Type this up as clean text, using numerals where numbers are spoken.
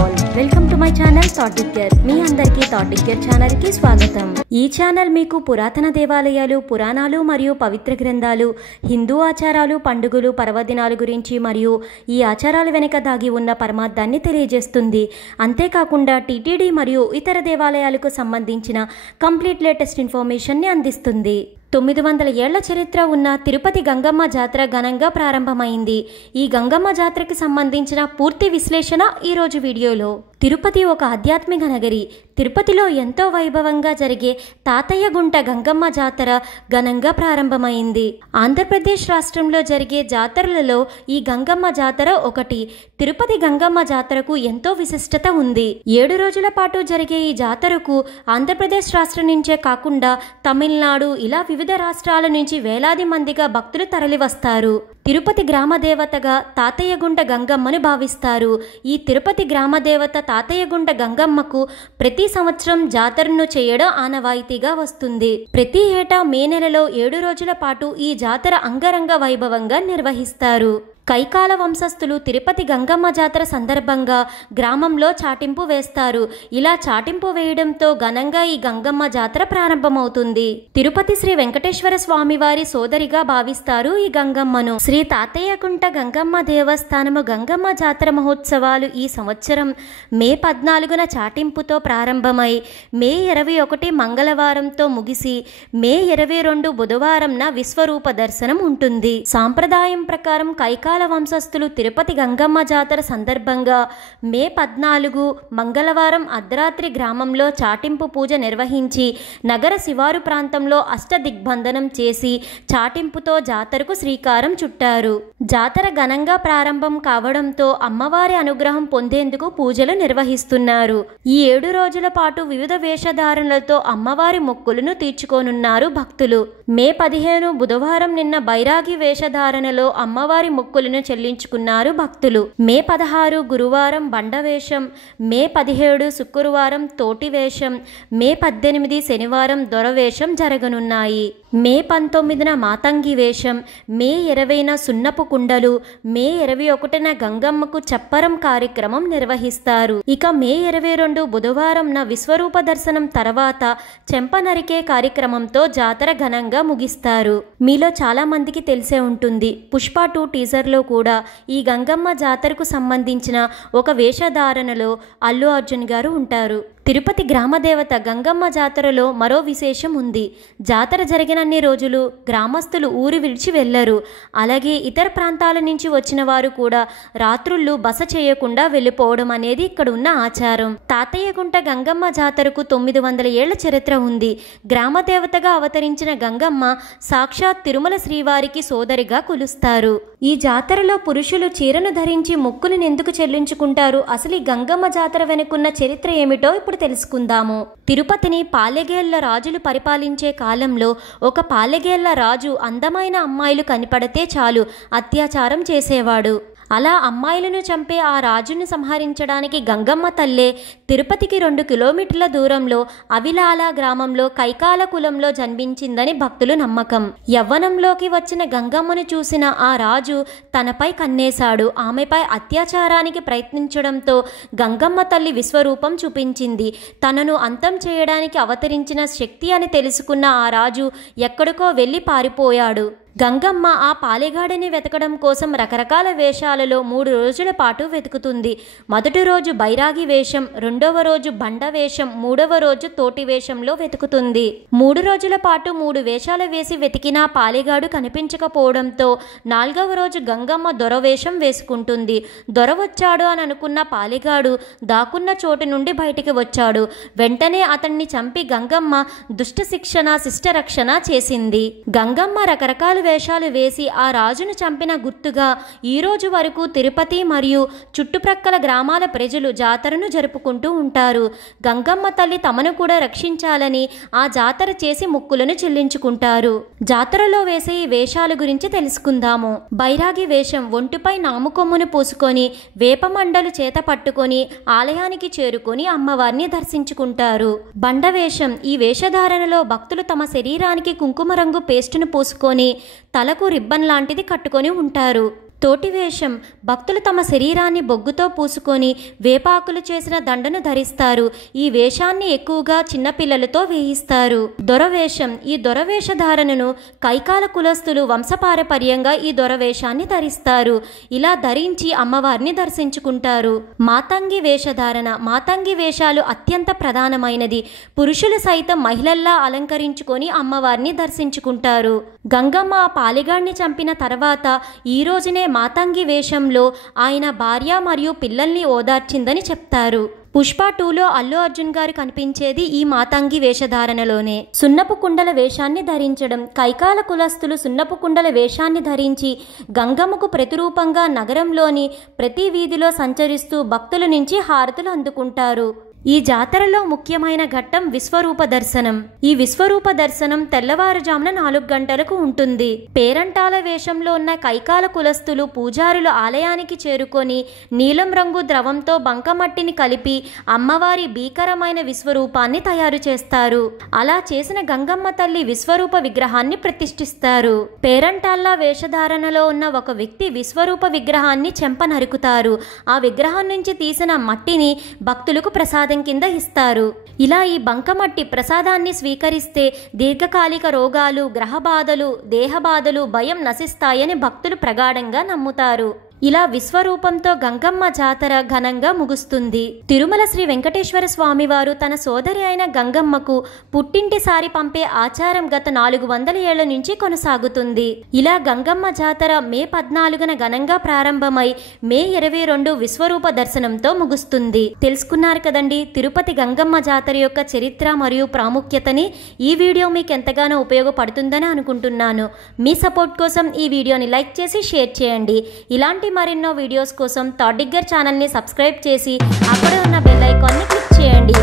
All welcome to my channel Thatikkar. మీ అందరికీ Thatikkar channel కి స్వాగతం. ఈ ఛానల్ మీకు పురాతన దేవాలయాలు, పురాణాలు మరియు పవిత్ర గ్రంథాలు, హిందూ ఆచారాలు, పండుగలు, పర్వదినాల గురించి మరియు ఈ ఆచారాల వెనుక దాగి ఉన్న పరమార్థాన్ని తెలియజేస్తుంది. అంతేకాకుండా టీటీడీ మరియు ఇతర దేవాలయాలకు సంబంధించిన కంప్లీట్ లేటెస్ట్ ఇన్ఫర్మేషన్ని అందిస్తుంది. 900 ఏళ్ల చరిత్ర ఉన్న తిరుపతి గంగమ్మ జాతర ఘనంగా ప్రారంభమైంది. ఈ గంగమ్మ జాతరకి సంబంధించిన పూర్తి విశ్లేషణ ఈరోజు వీడియోలో. తిరుపతి ఒక ఆధ్యాత్మిక నగరి. తిరుపతిలో ఎంతో వైభవంగా జరిగే తాతయ్యగుంట గంగమ్మ జాతర ఘనంగా ప్రారంభమైంది. ఆంధ్రప్రదేశ్ రాష్ట్రంలో జరిగే జాతరలలో ఈ గంగమ్మ జాతర ఒకటి. తిరుపతి గంగమ్మ జాతరకు ఎంతో విశిష్టత ఉంది. 7 రోజుల పాటు జరిగే ఈ జాతరకు ఆంధ్రప్రదేశ్ రాష్ట్రం నుంచే కాకుండా తమిళనాడు ఇలా వివిధ రాష్ట్రాల నుంచి వేలాది మందిగా భక్తులు తరలివస్తారు. తిరుపతి గ్రామదేవతగా తాతయ్యగుంట గంగమ్మను భావిస్తారు. ఈ తిరుపతి గ్రామదేవత తాతయ్యగుంట గంగమ్మకు ప్రతి సంవత్సరం జాతరను చేయడం ఆనవాయితీగా వస్తుంది. ప్రతి ఏటా మే నెలలో 7 రోజుల పాటు ఈ జాతర అంగరంగ వైభవంగా నిర్వహిస్తారు. కైకాల వంశస్థులు తిరుపతి గంగమ్మ జాతర సందర్భంగా గ్రామంలో చాటింపు వేస్తారు. ఇలా చాటింపు వేయడంతో ఘనంగా ఈ గంగమ్మ జాతర ప్రారంభమవుతుంది. తిరుపతి శ్రీ వెంకటేశ్వర స్వామి వారి సోదరిగా భావిస్తారు ఈ గంగమ్మను. శ్రీ తాతయ్యగుంట గంగమ్మ దేవస్థానము గంగమ్మ జాతర మహోత్సవాలు ఈ సంవత్సరం మే 14న చాటింపుతో ప్రారంభమై మే 21 మంగళవారంతో ముగిసి మే 22 బుధవారంన విశ్వరూప దర్శనం ఉంటుంది. సాంప్రదాయం ప్రకారం కైకాల వంశస్థులు తిరుపతి గంగమ్మ జాతర సందర్భంగా మే 14 మంగళవారం అర్ధరాత్రి గ్రామంలో చాటింపు పూజ నిర్వహించి నగర శివారు ప్రాంతంలో అష్టదిగ్బంధనం చేసి చాటింపుతో జాతరకు శ్రీకారం చుట్టారు. జాతర ఘనంగా ప్రారంభం కావడంతో అమ్మవారి అనుగ్రహం పొందేందుకు పూజలు నిర్వహిస్తున్నారు. ఈ 7 రోజుల పాటు వివిధ వేషధారణలతో అమ్మవారి మొక్కులను తీర్చుకోనున్నారు భక్తులు. మే 15 బుధవారం నిన్న బైరాగి వేషధారణలో అమ్మవారి మొక్కులను చెల్లించుకున్నారు భక్తులు. మే 16 గురువారం బండవేషం, మే 17 శుక్రవారం తోటి వేషం, మే 18 శనివారం దొరవేషం జరగనున్నాయి. మే 19న మాతంగి వేషం, మే 20న సున్నపు కుండలు, మే 21న గంగమ్మకు చప్పరం కార్యక్రమం నిర్వహిస్తారు. ఇక మే 22 బుధవారంన విశ్వరూప దర్శనం తర్వాత చెంప నరికే కార్యక్రమంతో జాతర ఘనంగా ముగిస్తారు. మీలో చాలా మందికి తెలిసే ఉంటుంది, పుష్ప 2 టీజర్లో కూడా ఈ గంగమ్మ జాతరకు సంబంధించిన ఒక వేషధారణలో అల్లు అర్జున్ గారు ఉంటారు. తిరుపతి గ్రామదేవత గంగమ్మ జాతరలో మరో విశేషం ఉంది. జాతర జరిగినన్ని రోజులు గ్రామస్తులు ఊరు విడిచి వెళ్లరు. అలాగే ఇతర ప్రాంతాల నుంచి వచ్చిన వారు కూడా రాత్రుళ్ళు బస చేయకుండా వెళ్ళిపోవడం అనేది ఇక్కడ ఉన్న ఆచారం. తాతయ్యగుంట గంగమ్మ జాతరకు 900 ఏళ్ల చరిత్ర ఉంది. గ్రామదేవతగా అవతరించిన గంగమ్మ సాక్షాత్ తిరుమల శ్రీవారికి సోదరిగా కొలుస్తారు. ఈ జాతరలో పురుషులు చీరను ధరించి మొక్కులను ఎందుకు చెల్లించుకుంటారు, అసలు ఈ గంగమ్మ జాతర వెనుకున్న చరిత్ర ఏమిటో ఇప్పుడు తెలుసుకుందాము. తిరుపతిని పాలెగేళ్ల రాజులు పరిపాలించే కాలంలో ఒక పాలెగేళ్ల రాజు అందమైన అమ్మాయిలు కనిపడితే చాలు అత్యాచారం చేసేవాడు. అలా అమ్మాయిలను చంపే ఆ రాజును సంహరించడానికి గంగమ్మ తల్లే తిరుపతికి 2 కిలోమీటర్ల దూరంలో అవిలాల గ్రామంలో కైకాల కులంలో జన్మించిందని భక్తుల నమ్మకం. యవ్వనంలోకి వచ్చిన గంగమ్మను చూసిన ఆ రాజు తనపై కన్నేశాడు. ఆమెపై అత్యాచారానికి ప్రయత్నించడంతో గంగమ్మ తల్లి విశ్వరూపం చూపించింది. తనను అంతం చేయడానికి అవతరించిన శక్తి అని తెలుసుకున్న ఆ రాజు ఎక్కడికో వెళ్ళి పారిపోయాడు. గంగమ్మ ఆ పాలెగాడిని వెతకడం కోసం రకరకాల వేషాలలో 3 రోజుల పాటు వెతుకుతుంది. మొదటి రోజు బైరాగి వేషం, రెండవ రోజు బండ వేషం, మూడవ రోజు తోటి వేషంలో వెతుకుతుంది. 3 రోజుల పాటు 3 వేషాలు వేసి వెతికినా పాలెగాడు కనిపించకపోవడంతో 4వ రోజు గంగమ్మ దొరవేషం వేసుకుంటుంది. దొర వచ్చాడు అని అనుకున్న పాలెగాడు దాక్కున్న చోటు నుండి బయటికి వచ్చాడు. వెంటనే అతన్ని చంపి గంగమ్మ దుష్ట శిక్షణ శిష్టరక్షణ చేసింది. గంగమ్మ రకరకాల వేషాలు వేసి ఆ రాజును చంపిన గుర్తుగా ఈ రోజు వరకు తిరుపతి మరియు చుట్టుప్రక్కల గ్రామాల ప్రజలు జాతరను జరుపుకుంటూ ఉంటారు. గంగమ్మ తల్లి తమను కూడా రక్షించాలని ఆ జాతర చేసి మొక్కులను చెల్లించుకుంటారు. జాతరలో వేసే ఈ వేషాల గురించి తెలుసుకుందాము. బైరాగి వేషం, ఒంటిపై నాముకొమ్మును పూసుకొని వేపమండలు చేత పట్టుకొని ఆలయానికి చేరుకొని అమ్మవారిని దర్శించుకుంటారు. బండ వేషం, ఈ వేషధారణలో భక్తులు తమ శరీరానికి కుంకుమ రంగు పేస్టును పూసుకొని తలకు రిబ్బన్ లాంటిది కట్టుకొని ఉంటారు. తోటి వేషం భక్తులు తమ శరీరాన్ని బొగ్గుతో పూసుకొని వేపాకులు చేసిన దండను ధరిస్తారు. ఈ వేషాన్ని ఎక్కువగా చిన్నపిల్లలతో వేయిస్తారు. దొరవేషం ఈ దొరవేషధారణను కైకాల కులస్తులు వంశపారపర్యంగా ఈ దొరవేషాన్ని ధరిస్తారు. ఇలా ధరించి అమ్మవారిని దర్శించుకుంటారు. మాతంగి వేషధారణ మాతంగి వేషాలు అత్యంత ప్రధానమైనది. పురుషులు సైతం మహిళల్లా అలంకరించుకొని అమ్మవారిని దర్శించుకుంటారు. గంగమ్మ ఆ పాలిగాడిని చంపిన తర్వాత ఈ రోజునే మాతంగి వేషంలో ఆయన భార్య మరియు పిల్లల్ని ఓదార్చిందని చెప్తారు. పుష్ప 2లో అల్లు అర్జున్ గారు కనిపించేది ఈ మాతంగి వేషధారణలోనే. సున్నపు కుండల వేషాన్ని ధరించడం కైకాల కులస్తులు సున్నపు కుండల వేషాన్ని ధరించి గంగమ్మకు ప్రతిరూపంగా నగరంలోని ప్రతి వీధిలో సంచరిస్తూ భక్తుల నుంచి హారతులు అందుకుంటారు. ఈ జాతరలో ముఖ్యమైన ఘట్టం విశ్వరూప దర్శనం. ఈ విశ్వరూప దర్శనం తెల్లవారుజామున 4 గంటలకు ఉంటుంది. పేరంటాల వేషంలో ఉన్న కైకాల కులస్తులు పూజారులు ఆలయానికి చేరుకొని నీలం రంగు ద్రవంతో బంకమట్టిని కలిపి అమ్మవారి భీకరమైన విశ్వరూపాన్ని తయారు చేస్తారు. అలా చేసిన గంగమ్మ తల్లి విశ్వరూప విగ్రహాన్ని ప్రతిష్ఠిస్తారు. పేరంటాళ్ళ వేషధారణలో ఉన్న ఒక వ్యక్తి విశ్వరూప విగ్రహాన్ని చెంప నరుకుతారు. ఆ విగ్రహం నుంచి తీసిన మట్టిని భక్తులకు ప్రసాదం కింద ఇస్తారు. ఇలా ఈ బంకమట్టి ప్రసాదాన్ని స్వీకరిస్తే దీర్ఘకాలిక రోగాలు, గ్రహ బాధలు, దేహ బాధలు, భయం నశిస్తాయని భక్తులు ప్రగాఢంగా నమ్ముతారు. ఇలా విశ్వరూపంతో గంగమ్మ జాతర ఘనంగా ముగుస్తుంది. తిరుమల శ్రీ వెంకటేశ్వర స్వామి వారు తన సోదరి అయిన గంగమ్మకు పుట్టింటిసారి పంపే ఆచారం గత 400 ఏళ్ల నుంచి కొనసాగుతుంది. ఇలా గంగమ్మ జాతర మే 14న ఘనంగా ప్రారంభమై మే 22 విశ్వరూప దర్శనంతో ముగుస్తుంది. తెలుసుకున్నారు కదండి తిరుపతి గంగమ్మ జాతర యొక్క చరిత్ర మరియు ప్రాముఖ్యతని. ఈ వీడియో మీకు ఎంతగానో ఉపయోగపడుతుందని అనుకుంటున్నాను. మీ సపోర్ట్ కోసం ఈ వీడియోని లైక్ చేసి షేర్ చేయండి. ఇలాంటి మరెన్నో వీడియోస్ కోసం థాట్ డిగ్గర్ ఛానల్ని సబ్స్క్రైబ్ చేసి అక్కడే ఉన్న బెల్ ఐకాన్ని క్లిక్ చేయండి.